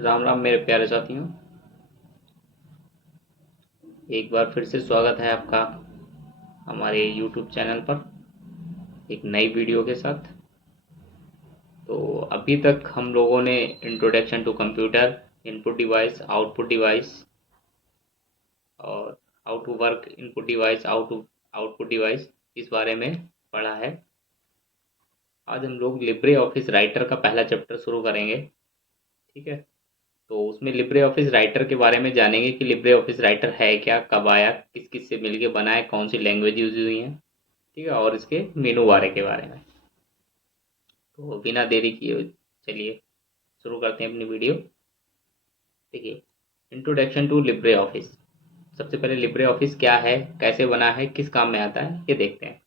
राम राम मेरे प्यारे साथियों। एक बार फिर से स्वागत है आपका हमारे YouTube चैनल पर एक नई वीडियो के साथ। तो अभी तक हम लोगों ने introduction to computer, input device, output device और how to work input device, output device इस बारे में पढ़ा है। आज हम लोग लिब्रे ऑफिस राइटर का पहला चैप्टर शुरू करेंगे। ठीक है, तो उसमें लिब्रे ऑफिस राइटर के बारे में जानेंगे कि लिब्रे ऑफिस राइटर है क्या, कब आया, किस किस से मिलके बना है, कौन सी लैंग्वेज यूज हुई है। ठीक है, और इसके मेनू बारे के बारे में। तो बिना देरी किए चलिए शुरू करते हैं अपनी वीडियो। देखिए, इंट्रोडक्शन टू लिब्रे ऑफिस। सबसे पहले लिब्रे ऑफिस क्या है, कैसे बना है, किस काम में आता है, ये देखते हैं।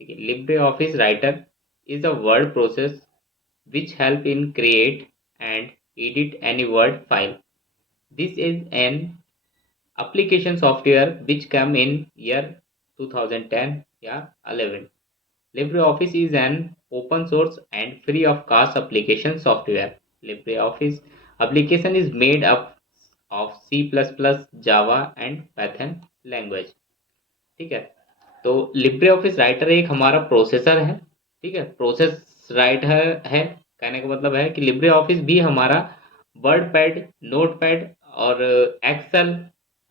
ठीक है, Libre office writer is a word process which help in create and edit any word file. This is an application software which came in year 2010 या 11. LibreOffice is an open source and free of cost application software. LibreOffice application is made up of C++, Java and Python language. ठीक है, तो LibreOffice writer एक हमारा processor है। ठीक है, process writer है, कहने का मतलब है कि LibreOffice भी हमारा वर्ड पैड, नोट पैड और एक्सेल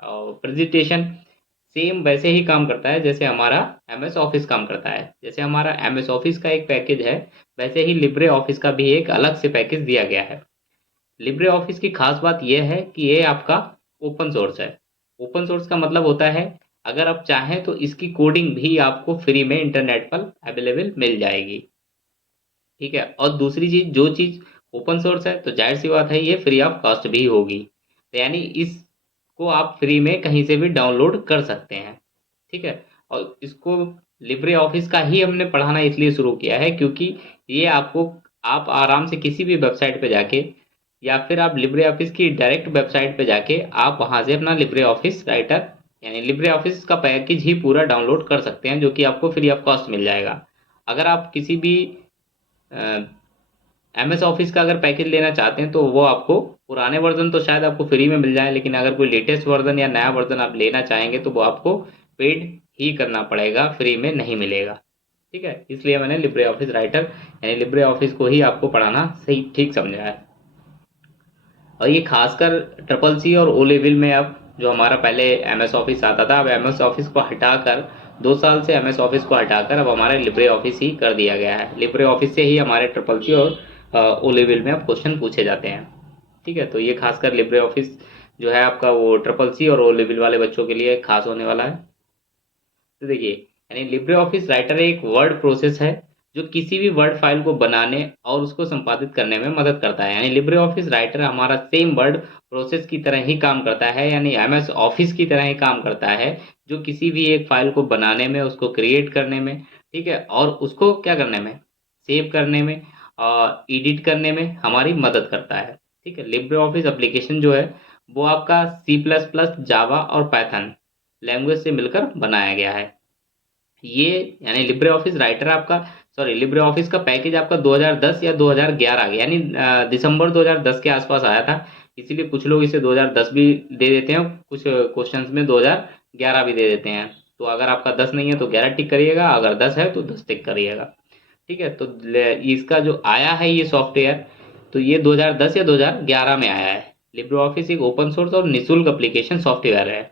और प्रेजेंटेशन सेम वैसे ही काम करता है जैसे हमारा MS ऑफिस काम करता है। जैसे हमारा MS ऑफिस का एक पैकेज है, वैसे ही लिब्रे ऑफिस का भी एक अलग से पैकेज दिया गया है। लिब्रे ऑफिस की खास बात यह है कि ये आपका ओपन सोर्स है। ओपन सोर्स का मतलब होता है अगर आप चाहें तो इसकी कोडिंग भी आपको फ्री में इंटरनेट पर अवेलेबल मिल जाएगी। ठीक है, और दूसरी चीज, जो चीज ओपन सोर्स है तो जाहिर सी बात है ये फ्री ऑफ कॉस्ट भी होगी, तो यानी इसको आप फ्री में कहीं से भी डाउनलोड कर सकते हैं। ठीक है, और इसको लिब्रे ऑफिस का ही हमने पढ़ाना इसलिए शुरू किया है क्योंकि ये आपको, आप आराम से किसी भी वेबसाइट पे जाके या फिर आप लिब्रे ऑफिस की डायरेक्ट वेबसाइट पे जाके आप वहां से अपना लिब्रे ऑफिस राइटर यानी लिब्रे ऑफिस का पैकेज ही पूरा डाउनलोड कर सकते हैं, जो कि आपको फ्री ऑफ कॉस्ट मिल जाएगा। अगर आप किसी भी MS ऑफिस का अगर पैकेज लेना चाहते हैं तो वो आपको पुराने वर्जन तो शायद आपको फ्री में मिल जाए, लेकिन अगर कोई लेटेस्ट वर्जन या नया वर्जन आप लेना चाहेंगे तो वो आपको पेड ही करना पड़ेगा, फ्री में नहीं मिलेगा। ठीक है, इसलिए मैंने लिब्रे ऑफिस राइटर यानी लिब्रे ऑफिस को ही आपको पढ़ाना सही ठीक समझा है। और ये खासकर ट्रिपल सी और ओ लेवल में, अब जो हमारा पहले MS ऑफिस आता था, अब MS ऑफिस को हटाकर 2 साल से MS ऑफिस को हटाकर अब हमारे लिब्रे ऑफिस ही कर दिया गया है। लिब्रे ऑफिस से ही हमारे ट्रिपल सी और ओ लेवल में अब क्वेश्चन पूछे जाते हैं। ठीक है, तो ये खासकर लिब्रे ऑफिस जो है आपका वो ट्रिपल सी और ओ लेवल वाले बच्चों के लिए खास होने वाला है। तो देखिए, यानी लिब्रे ऑफिस राइटर एक वर्ड प्रोसेस है जो किसी भी वर्ड फाइल को बनाने और उसको संपादित करने में मदद करता है। यानी लिब्रे ऑफिस राइटर हमारा सेम वर्ड प्रोसेस की तरह ही काम करता है, यानी MS ऑफिस की तरह ही काम करता है, जो किसी भी एक फाइल को बनाने में, उसको क्रिएट करने में, ठीक है, और उसको क्या करने में, सेव करने में और एडिट करने में हमारी मदद करता है। ठीक है, लिब्रे ऑफिस एप्लीकेशन जो है वो आपका C++, जावा और पाइथन लैंग्वेज से मिलकर बनाया गया है। ये यानी लिब्रे ऑफिस राइटर आपका, सॉरी, लिब्रे ऑफिस का पैकेज आपका 2010 या 2011 यानी दिसंबर 2010 के आसपास आया था। इसीलिए कुछ लोग इसे 2010 भी दे देते हैं, कुछ क्वेश्चंस में 2011 भी दे देते हैं। तो अगर आपका 10 नहीं है तो 11 टिक करिएगा, अगर 10 है तो 10 टिक करिएगा। ठीक है, तो इसका जो आया है ये सॉफ्टवेयर, तो ये 2010 या 2011 में आया है। लिब्रे ऑफिस एक ओपन सोर्स और निःशुल्क एप्लीकेशन सॉफ्टवेयर है।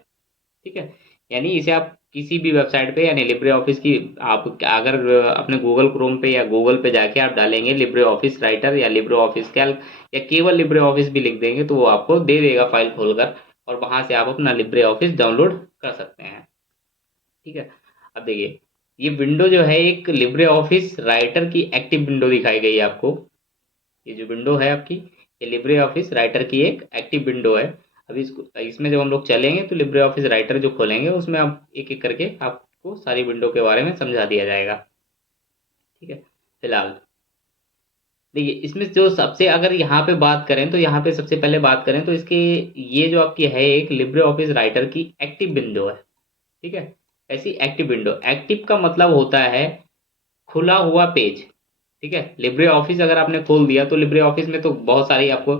ठीक है, यानी इसे आप किसी भी वेबसाइट पे यानी लिब्रे ऑफिस की, आप अगर अपने गूगल क्रोम पे या गूगल पे जाके आप डालेंगे लिब्रे ऑफिस राइटर या लिब्रे ऑफिस कैल्क या केवल लिब्रे ऑफिस भी लिख देंगे तो वो आपको दे देगा फाइल खोलकर, और वहां से आप अपना लिब्रे ऑफिस डाउनलोड कर सकते हैं। ठीक है, अब देखिए, ये विंडो जो है एक लिब्रे ऑफिस राइटर की एक्टिव विंडो दिखाई गई है आपको। ये जो विंडो है आपकी, ये लिब्रे ऑफिस राइटर की एक एक्टिव विंडो है। अभी इसको, इसमें जब हम लोग चलेंगे तो लिब्रे ऑफिस राइटर जो खोलेंगे उसमें आप एक एक करके आपको सारी विंडो के बारे में समझा दिया जाएगा। ठीक है, फिलहाल देखिए, इसमें जो सबसे, अगर यहाँ पे बात करें तो यहाँ पे सबसे पहले बात करें तो इसके, ये जो आपकी है एक लिब्रे ऑफिस राइटर की एक्टिव विंडो है। ठीक है, ऐसी एक्टिव विंडो, एक्टिव का मतलब होता है खुला हुआ पेज। ठीक है। लिब्रे ऑफिस अगर आपने खोल दिया तो लिब्रे ऑफिस में तो बहुत सारी आपको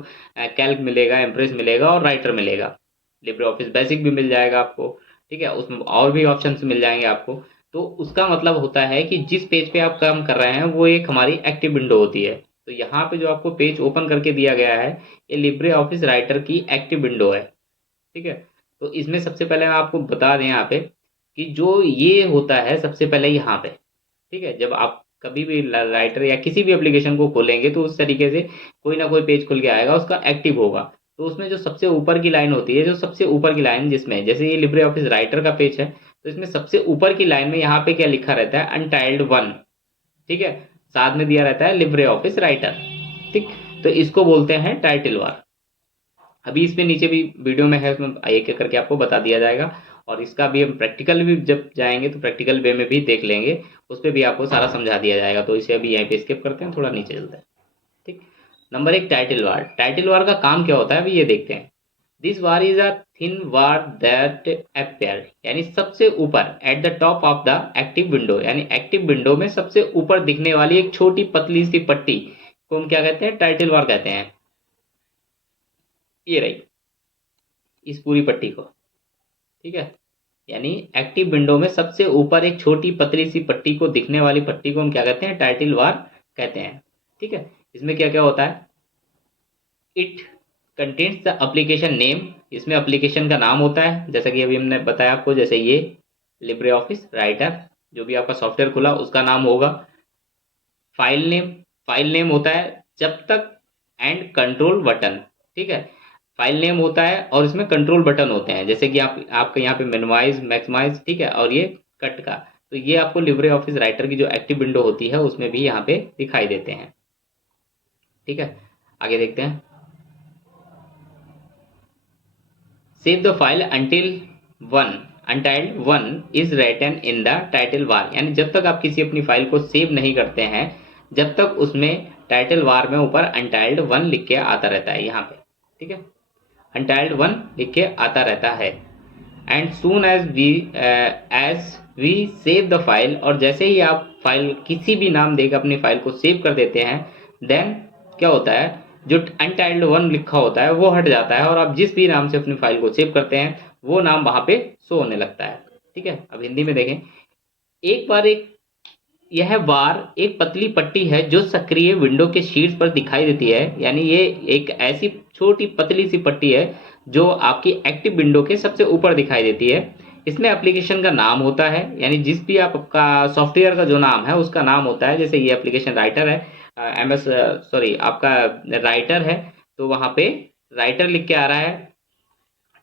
कैल्क मिलेगा, इम्प्रेस मिलेगा और राइटर मिलेगा। लिब्रे ऑफिस बेसिक भी मिल जाएगा आपको, ठीक है, उसमें और भी ऑप्शंस मिल जाएंगे आपको। तो उसका मतलब होता है कि जिस पेज पे आप काम कर रहे हैं वो एक हमारी एक्टिव विंडो होती है। तो यहाँ पे जो आपको पेज ओपन करके दिया गया है, ये लिब्रे ऑफिस राइटर की एक्टिव विंडो है, ठीक है। तो इसमें सबसे पहले मैं आपको बता दें यहाँ पे कि जो ये होता है सबसे पहले यहाँ पे, ठीक है, जब आप कभी भी राइटर या किसी भी एप्लीकेशन को खोलेंगे तो उस तरीके से कोई ना कोई पेज खुल के आएगा, उसका एक्टिव होगा। तो उसमें जो सबसे ऊपर की लाइन होती है, जो सबसे ऊपर की लाइन जिसमें जैसे ये लिब्रे ऑफिस राइटर का पेज है, तो इसमें सबसे ऊपर की लाइन में यहाँ पे क्या लिखा रहता है, अनटाइल्ड वन, ठीक है, साथ में दिया रहता है लिब्रे ऑफिस राइटर, ठीक। तो इसको बोलते हैं टाइटल बार। अभी इसमें नीचे भी वीडियो में है, उसमें एक एक करके आपको बता दिया जाएगा। और इसका भी हम प्रैक्टिकल भी जब जाएंगे तो प्रैक्टिकल वे में भी देख लेंगे, उस पर भी आपको सारा समझा दिया जाएगा। तो इसे अभी यहीं पे स्किप करते हैं, थोड़ा नीचे चलते हैं, ठीक। नंबर एक, टाइटल वार। टाइटल वार का काम क्या होता है अभी ये देखते हैं। This war is a thin war that appear, यानी सबसे ऊपर at the top of the active window, यानी एक्टिव विंडो में सबसे ऊपर दिखने वाली एक छोटी पतली सी पट्टी को हम क्या कहते हैं, टाइटल वार कहते हैं। ये रही इस पूरी पट्टी को, ठीक है। यानी एक्टिव विंडो में सबसे ऊपर एक छोटी पतली सी पट्टी को दिखने वाली पट्टी को हम क्या कहते हैं, टाइटल बार कहते हैं, ठीक है। इसमें क्या क्या होता है, it contains the application name, इसमें एप्लीकेशन का नाम होता है, जैसा कि अभी हमने बताया आपको, जैसे ये लिब्रे ऑफिस राइटर, जो भी आपका सॉफ्टवेयर खुला उसका नाम होगा। फाइल नेम, फाइल नेम होता है जब तक एंड कंट्रोल बटन, ठीक है। फाइल नेम होता है और इसमें कंट्रोल बटन होते हैं, जैसे कि आप आपके यहाँ पे मिनिमाइज, मैक्सिमाइज, ठीक है, और ये कट का। तो ये आपको लिब्रे ऑफिस राइटर की जो एक्टिव विंडो होती है उसमें भी यहाँ पे दिखाई देते हैं, ठीक है। आगे देखते हैं। Save the file until one untitled one is written in the title bar, यानी जब तक आप किसी अपनी फाइल को सेव नहीं करते हैं, जब तक उसमें टाइटल बार में ऊपर अनटाइल्ड वन लिख के आता रहता है यहाँ पे, ठीक है, अनटाइल्ड वन लिख के आता रहता है। And soon as we save the file, और जैसे ही आप फाइल किसी भी नाम देकर अपनी फाइल को सेव कर देते हैं, देन क्या होता है, जो अनटाइल्ड वन लिखा होता है वो हट जाता है और आप जिस भी नाम से अपनी फाइल को सेव करते हैं वो नाम वहां पे शो होने लगता है, ठीक है। अब हिंदी में देखें। एक बार एक यह बार एक पतली पट्टी है जो सक्रिय विंडो के शीर्ष पर दिखाई देती है, यानी ये एक ऐसी छोटी पतली सी पट्टी है जो आपकी एक्टिव विंडो के सबसे ऊपर दिखाई देती है। इसमें एप्लीकेशन का नाम होता है, यानी जिस भी आपका सॉफ्टवेयर का जो नाम है उसका नाम होता है, जैसे ये एप्लीकेशन राइटर है, एमएस सॉरी आपका राइटर है, तो वहां पे राइटर लिख के आ रहा है,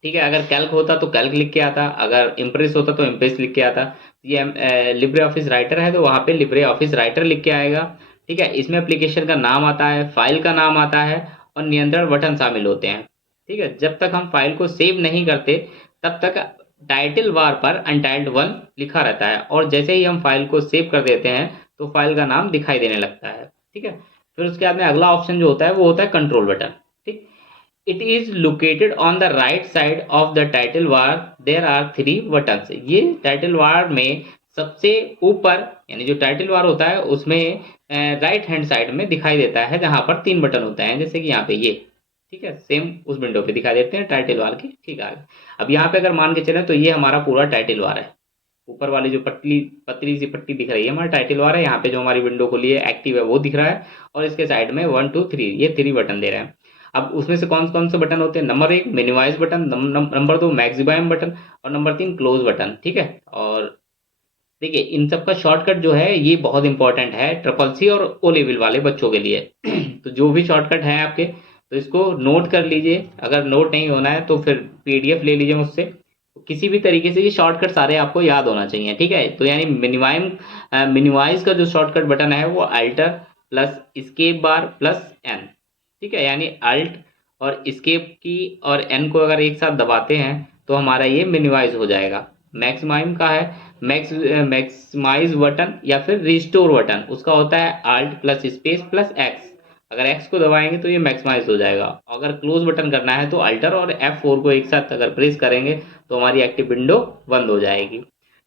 ठीक है। अगर कैल्क होता तो कैल्क लिख के आता, अगर इम्प्रेस होता तो इम्प्रेस लिख के आता। ये लिब्रे ऑफिस राइटर है तो वहाँ पे लिब्रे ऑफिस राइटर लिख के आएगा, ठीक है। इसमें एप्लीकेशन का नाम आता है, फाइल का नाम आता है और नियंत्रण बटन शामिल होते हैं, ठीक है। जब तक हम फाइल को सेव नहीं करते तब तक टाइटल बार पर अनटाइल्ड वन लिखा रहता है, और जैसे ही हम फाइल को सेव कर देते हैं तो फाइल का नाम दिखाई देने लगता है, ठीक है। फिर उसके बाद में अगला ऑप्शन जो होता है वो होता है कंट्रोल बटन, ठीक। It is located on the right side of the title bar, there are three buttons. ये टाइटल बार में सबसे ऊपर, यानी जो टाइटल बार होता है उसमें राइट हैंड साइड में दिखाई देता है, जहां पर तीन बटन होते हैं, जैसे कि यहाँ पे ये, ठीक है, सेम उस विंडो पे दिखाई देते हैं टाइटल बार की, ठीक है। अब यहाँ पे अगर मान के चले तो ये हमारा पूरा टाइटल बार है, ऊपर वाली जो पतली पतली सी पट्टी दिख रही है हमारा टाइटल बार है, यहाँ पे जो हमारी विंडो खुली है एक्टिव है वो दिख रहा है, और इसके साइड में 1 2 3 ये थ्री बटन दे रहे हैं। अब उसमें से कौन कौन से बटन होते हैं, नंबर एक मिनिमाइज बटन, नंबर दो मैक्सिमाइम बटन, और नंबर तीन क्लोज बटन, ठीक है। और देखिए इन सब का शॉर्टकट जो है ये बहुत इंपॉर्टेंट है ट्रिपल सी और ओ लेवल वाले बच्चों के लिए तो जो भी शॉर्टकट है आपके, तो इसको नोट कर लीजिए। अगर नोट नहीं होना है तो फिर पीडीएफ ले लीजिए मुझसे, किसी भी तरीके से ये शॉर्टकट सारे आपको याद होना चाहिए, ठीक है। तो यानी मिनिमाइज का जो शॉर्टकट बटन है वो अल्टर प्लस स्केप बार प्लस एन, ठीक है। यानी अल्ट और स्केप की और एन को अगर एक साथ दबाते हैं तो हमारा ये मिनिमाइज हो जाएगा। मैक्सिमाइम का है मैक्सिमाइज बटन या फिर रिस्टोर बटन, उसका होता है alt plus space plus X, अगर एक्स को दबाएंगे तो ये मैक्सिमाइज हो जाएगा। अगर क्लोज बटन करना है तो अल्टर और F4 को एक साथ अगर प्रेस करेंगे तो हमारी एक्टिव विंडो बंद हो जाएगी,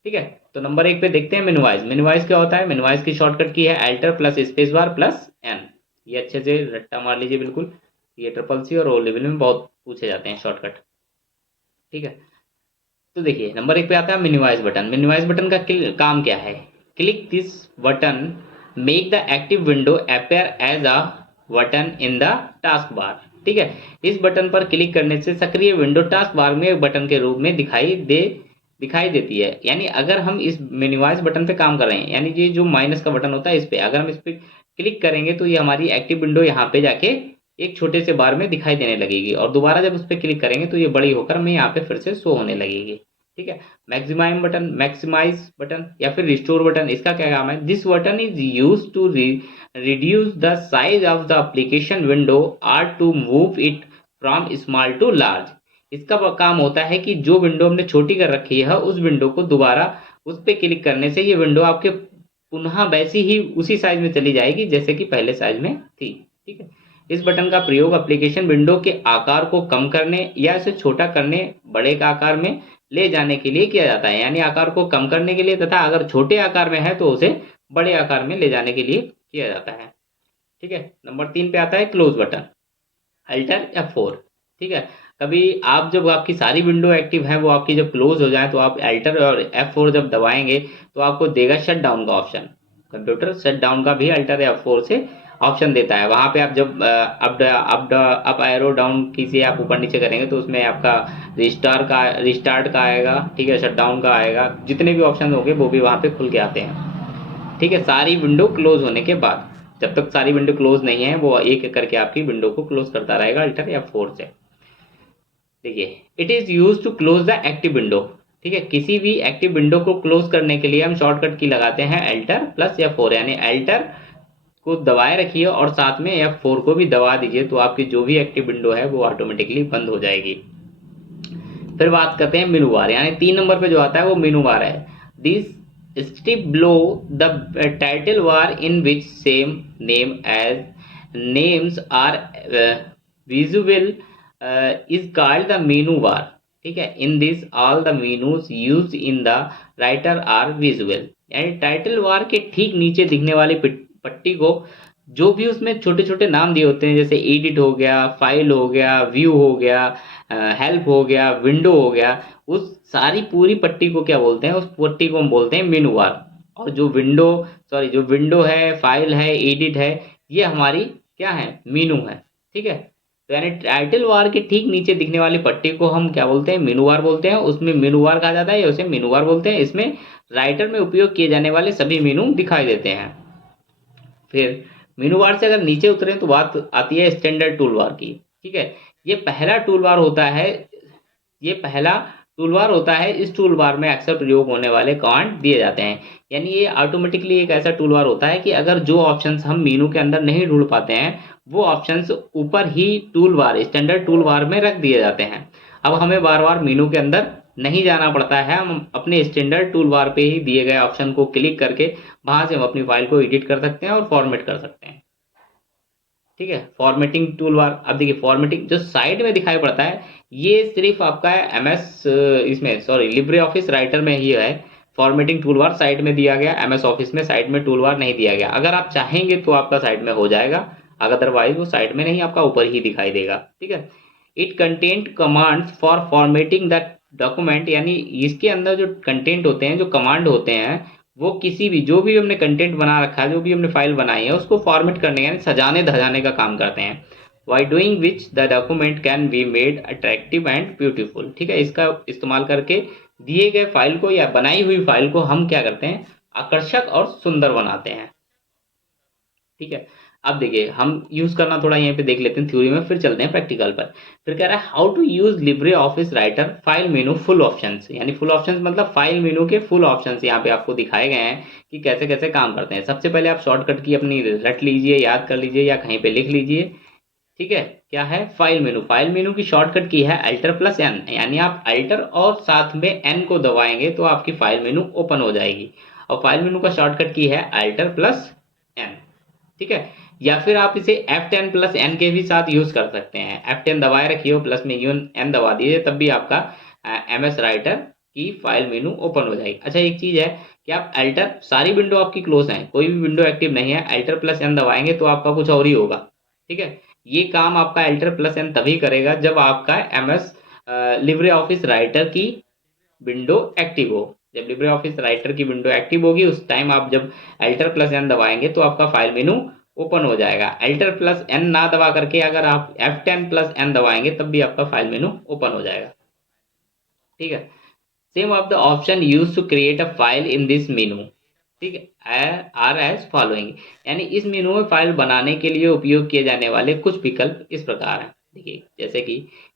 ठीक है। तो नंबर 1 पे देखते हैं मिनिमाइज। मिनिमाइज क्या होता है? मिनिमाइज की शॉर्टकट की है alt plus space bar plus N. ये अच्छे से रट्टा मार लीजिए बिल्कुल, ये ट्रिपल सी और ओ लेवल में बहुत पूछे जाते हैं शॉर्टकट। ठीक है। तो देखिए नंबर 1 पे आता है मिनिमाइज बटन। मिनिमाइज बटन का काम क्या है? Click this button make the active window appear as a button in the task bar. ठीक है। इस बटन पर क्लिक करने से सक्रिय विंडो टास्क बार में एक बटन के रूप में दिखाई देती है। यानी अगर हम इस मिनिमाइज बटन पे काम कर रहे हैं, यानी ये जो माइनस का बटन होता है इस पे अगर हम इस पे क्लिक करेंगे तो ये हमारी एक्टिव विंडो यहाँ पे जाके एक छोटे से बार में दिखाई देने लगेगी, और दोबारा जब उस पर क्लिक करेंगे तो ये बड़ी होकर हमें यहाँ पे फिर से शो होने लगेगी। ठीक है। मैक्सिमाइम बटन, मैक्सिमाइज बटन या फिर रिस्टोर बटन, इसका क्या काम है? This button is use to reduce the size of the application window or to move it from small to large. इसका काम होता है कि जो विंडो हमने छोटी कर रखी है उस विंडो को दोबारा उस पर क्लिक करने से ये विंडो आपके पुनः वैसी ही उसी साइज में चली जाएगी जैसे कि पहले साइज में थी। ठीक है। इस बटन का प्रयोग एप्लीकेशन विंडो के आकार को कम करने या इसे छोटा करने, बड़े का आकार में ले जाने के लिए किया जाता है। यानी आकार को कम करने के लिए तथा अगर छोटे आकार में है तो उसे बड़े आकार में ले जाने के लिए किया जाता है। ठीक है। नंबर 3 पे आता है क्लोज बटन, अल्टर F4। ठीक है। कभी आप जब आपकी सारी विंडो एक्टिव है वो आपकी जब क्लोज हो जाए तो आप अल्टर और F4 जब दबाएंगे तो आपको देगा शट डाउन का ऑप्शन। कंप्यूटर शट डाउन का भी अल्टर F4 से ऑप्शन देता है। वहां पे आप जब अप एरो डाउन कीजिए, आप ऊपर नीचे करेंगे तो उसमें आपका रिस्टार्ट का आएगा। ठीक है। शट डाउन का आएगा, जितने भी ऑप्शन होंगे वो भी वहां पे खुल के आते हैं। ठीक है। सारी विंडो क्लोज होने के बाद, जब तक सारी विंडो क्लोज नहीं है वो एक एक करके आपकी विंडो को क्लोज करता रहेगा अल्टर F4 से। देखिए it is use to close the active window. ठीक है। किसी भी एक्टिव विंडो को क्लोज करने के लिए हम शॉर्टकट की लगाते हैं अल्टर प्लस F4, यानी अल्टर को दबाए रखिए और साथ में F4 को भी दबा दीजिए तो आपकी जो भी एक्टिव विंडो है वो ऑटोमेटिकली बंद हो जाएगी। फिर बात करते हैं मेनू बार, यानी 3 नंबर पे जो आता है वो मेनू बार है। This strip below the title bar in which same name as names are visible is called the menu bar। ठीक है। In this all the menus use in the writer are visual. यानी title bar के ठीक नीचे दिखने वाली पट्टी को जो भी उसमें छोटे छोटे नाम दिए होते हैं, जैसे एडिट हो गया, फाइल हो गया, व्यू हो गया, हेल्प हो गया, विंडो हो गया, उस सारी पूरी पट्टी को क्या बोलते हैं? उस पट्टी को हम बोलते हैं मेनू बार। और जो विंडो है, फाइल है, एडिट है, ये हमारी क्या है? मेनू है। ठीक है। तो यानी टाइटल बार के ठीक नीचे दिखने वाली पट्टी को हम क्या बोलते हैं? मेनू बार बोलते हैं। उसमें मेनू बार कहा जाता है या उसे मेनू बार बोलते हैं। इसमें राइटर में उपयोग किए जाने वाले सभी मेनू दिखाई देते हैं। फिर मेनू बार से अगर नीचे उतरें तो बात आती है स्टैंडर्ड टूल बार की। ठीक है। ये पहला टूल बार होता है ये पहला टूल बार होता है। इस टूल बार में अक्सर प्रयोग होने वाले कमांड दिए जाते हैं। यानी ये ऑटोमेटिकली एक ऐसा टूल बार होता है कि अगर जो ऑप्शंस हम मेनू के अंदर नहीं ढूंढ पाते हैं वो ऑप्शंस ऊपर ही tool bar, standard tool bar में रख दिए जाते हैं। अब हमें बार बार मेनू के अंदर नहीं जाना पड़ता है, हम अपने स्टैंडर्ड टूल बार पे ही दिए गए ऑप्शन को क्लिक करके वहां से हम अपनी फाइल को एडिट कर सकते हैं और फॉर्मेट कर सकते हैं। ठीक है। फॉर्मेटिंग टूल बार, अब देखिए फॉर्मेटिंग जो साइड में दिखाई पड़ता है ये सिर्फ आपका MS इसमें सॉरी लिब्रे ऑफिस राइटर में ही है। फॉर्मेटिंग टूल बार साइड में दिया गया, MS ऑफिस में साइड में टूल बार नहीं दिया गया। अगर आप चाहेंगे तो आपका साइड में हो जाएगा, अदरवाइज वो साइड में नहीं, आपका ऊपर ही दिखाई देगा। ठीक है। It content commands for formatting the document, यानी इसके अंदर जो कंटेंट होते हैं, जो कमांड होते हैं, वो किसी भी जो भी हमने कंटेंट बना रखा है, जो भी हमने फाइल बनाई है उसको फॉर्मेट करने यानी सजाने धजाने का काम करते हैं। By doing which the document can be made attractive and beautiful. ठीक है। इसका इस्तेमाल करके दिए गए फाइल को या बनाई हुई फाइल को हम क्या करते हैं? आकर्षक और सुंदर बनाते हैं। ठीक है। अब देखिए हम यूज करना थोड़ा यहाँ पे देख लेते हैं थ्योरी में, फिर चलते हैं प्रैक्टिकल पर। फिर कह रहा है how to use LibreOffice Writer file menu full options, यानी फुल ऑप्शंस मतलब फाइल मेनू के फुल ऑप्शंस यहाँ पे आपको दिखाए गए हैं कि कैसे कैसे काम करते हैं। सबसे पहले आप शॉर्टकट की अपनी रट लीजिए, याद कर लीजिए या कहीं पे लिख लीजिए। ठीक है। क्या है? File menu. फाइल मेनू की शॉर्टकट की है अल्टर प्लस एन, यानी आप अल्टर और साथ में एन को दबाएंगे तो आपकी फाइल मेनू ओपन हो जाएगी। और फाइल मेनू का शॉर्टकट की है अल्टर प्लस एन। ठीक है। या फिर आप इसे F10 प्लस एन के भी साथ यूज कर सकते हैं। F10 दबाए रखिए प्लस में एन दबा दीजिए, तब भी आपका MS राइटर की फाइल मेनू ओपन हो जाएगी। अच्छा एक चीज़ है कि आप एल्टर, सारी विंडो आपकी क्लोज हैं, कोई भी विंडो एक्टिव नहीं है, एल्टर प्लस एन दबाएंगे तो आपका कुछ और ही होगा। ठीक है, ये काम आपका एल्टर प्लस एन तभी करेगा जब आपका MS लिब्रे ऑफिस राइटर की विंडो एक्टिव हो। जब लिब्रे ऑफिस राइटर की विंडो एक्टिव होगी उस टाइम आप जब एल्टर प्लस एन दबाएंगे तो आपका फाइल मेनू ओपन हो जाएगा। एल्टर प्लस एन ना दबा करके अगर आप F10 प्लस एन दबाएंगे तब भी आपका फाइल मेनू ओपन हो जाएगा। ठीक है, same of the option use to create a file in this menu. ठीक है, आर एज फॉलोइंग, यानी इस मेनू में फाइल बनाने के लिए उपयोग किए जाने वाले कुछ विकल्प इस प्रकार हैं। देखिए जैसे कि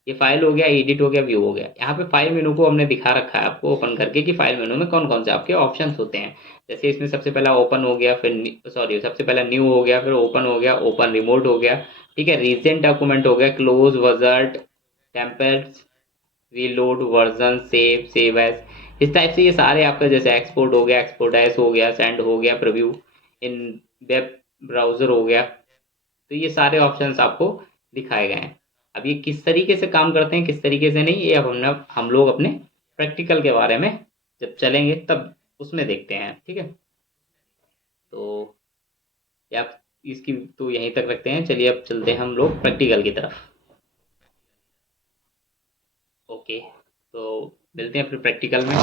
ये फाइल हो गया, एडिट हो गया, व्यू हो गया। यहाँ पे फाइल मेनू को हमने दिखा रखा है आपको ओपन करके कि फाइल मेनू में कौन कौन से आपके ऑप्शन होते हैं। जैसे इसमें सबसे पहला ओपन हो गया, फिर सॉरी सबसे पहला न्यू हो गया, फिर ओपन हो गया, ओपन रिमोट हो गया। ठीक है, रिसेंट डॉक्यूमेंट हो गया, close, wizard, templates, reload, version, save as, इस टाइप से ये सारे आपका, जैसे एक्सपोर्ट हो गया, एक्सपोर्ट एज हो गया, सेंड हो गया, प्रीव्यू इन वेब ब्राउजर हो गया। तो ये सारे ऑप्शंस आपको दिखाए गए हैं। अब ये किस तरीके से काम करते हैं किस तरीके से नहीं, ये अब हम लोग अपने प्रैक्टिकल के बारे में जब चलेंगे तब उसमें देखते हैं। ठीक है, तो ये आप इसकी तो यहीं तक रखते हैं। चलिए अब चलते हैं हम लोग प्रैक्टिकल की तरफ। ओके, तो मिलते हैं फिर प्रैक्टिकल में।